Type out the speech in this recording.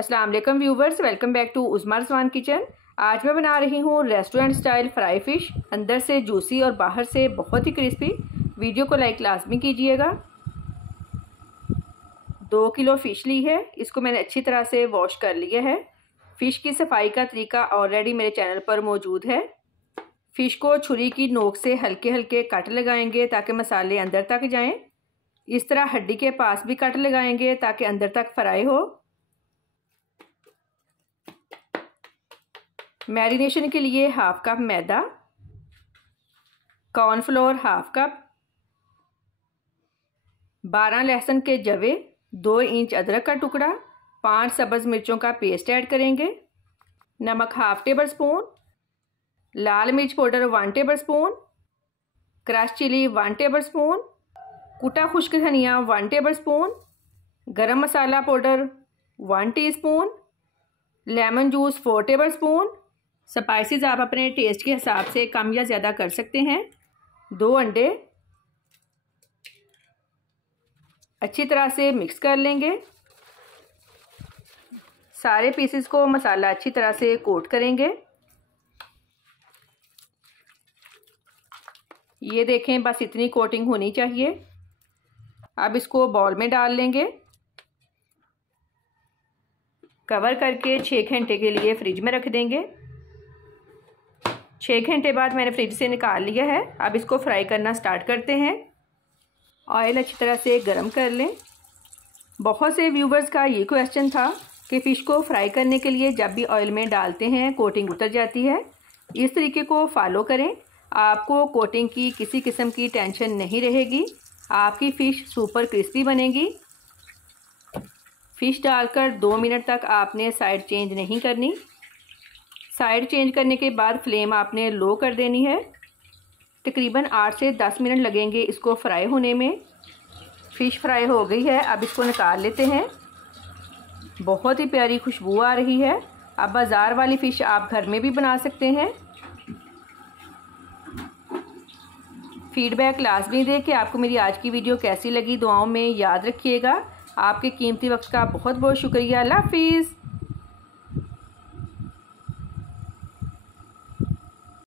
अस्सलाम वालेकुम viewers, welcome back to Uzma Rizwan kitchen. आज मैं बना रही हूँ रेस्टोरेंट स्टाइल फ्राई फ़िश, अंदर से जूसी और बाहर से बहुत ही क्रिस्पी। वीडियो को लाइक लाजमी कीजिएगा। 2 किलो फ़िश ली है, इसको मैंने अच्छी तरह से वॉश कर लिया है। फ़िश की सफाई का तरीका ऑलरेडी मेरे चैनल पर मौजूद है। फ़िश को छुरी की नोक से हल्के हल्के कट लगाएंगे ताकि मसाले अंदर तक जाएं। इस तरह हड्डी के पास भी कट लगाएंगे ताकि अंदर तक फ्राई हो। मैरिनेशन के लिए हाफ कप मैदा, कॉर्नफ्लोर हाफ कप, 12 लहसुन के जवे, 2 इंच अदरक का टुकड़ा, 5 सब्ज़ मिर्चों का पेस्ट ऐड करेंगे, नमक हाफ टेबल स्पून, लाल मिर्च powder 1 tablespoon, crush chili 1 tablespoon, कुटा खुश्क धनिया 1 tablespoon, garam masala powder 1 teaspoon, lemon juice 4 tablespoon. Spices आप अपने टेस्ट के हिसाब से कम या ज़्यादा कर सकते हैं। 2 अंडे अच्छी तरह से मिक्स कर लेंगे। सारे पीसेस को मसाला अच्छी तरह से कोट करेंगे। ये देखें, बस इतनी कोटिंग होनी चाहिए। अब इसको बाउल में डाल लेंगे। कवर करके 6 घंटे के लिए फ्रिज में रख देंगे। 6 घंटे बाद मैंने फ्रिज से निकाल लिया है। अब इसको फ्राई करना स्टार्ट करते हैं। ऑयल अच्छी तरह से गरम कर लें। बहुत से व्यूवर्स का ये क्वेश्चन था कि फ़िश को फ्राई करने के लिए जब भी ऑयल में डालते हैं कोटिंग उतर जाती है। इस तरीके को फॉलो करें, आपको कोटिंग की किसी किस्म की टेंशन नहीं रहेगी। आपकी फ़िश सुपर क्रिस्पी बनेगी। फ़िश डालकर 2 मिनट तक आपने साइड चेंज नहीं करनी। साइड चेंज करने के बाद फ्लेम आपने लो कर देनी है। तकरीबन 8 से 10 मिनट लगेंगे इसको फ्राई होने में। फ़िश फ्राई हो गई है, अब इसको निकाल लेते हैं। बहुत ही प्यारी खुशबू आ रही है। अब बाज़ार वाली फ़िश आप घर में भी बना सकते हैं। फीडबैक लाजमी दें कि आपको मेरी आज की वीडियो कैसी लगी। दुआओं में याद रखिएगा। आपके कीमती वक्त का बहुत बहुत शुक्रिया। अल्लाह हाफिज़।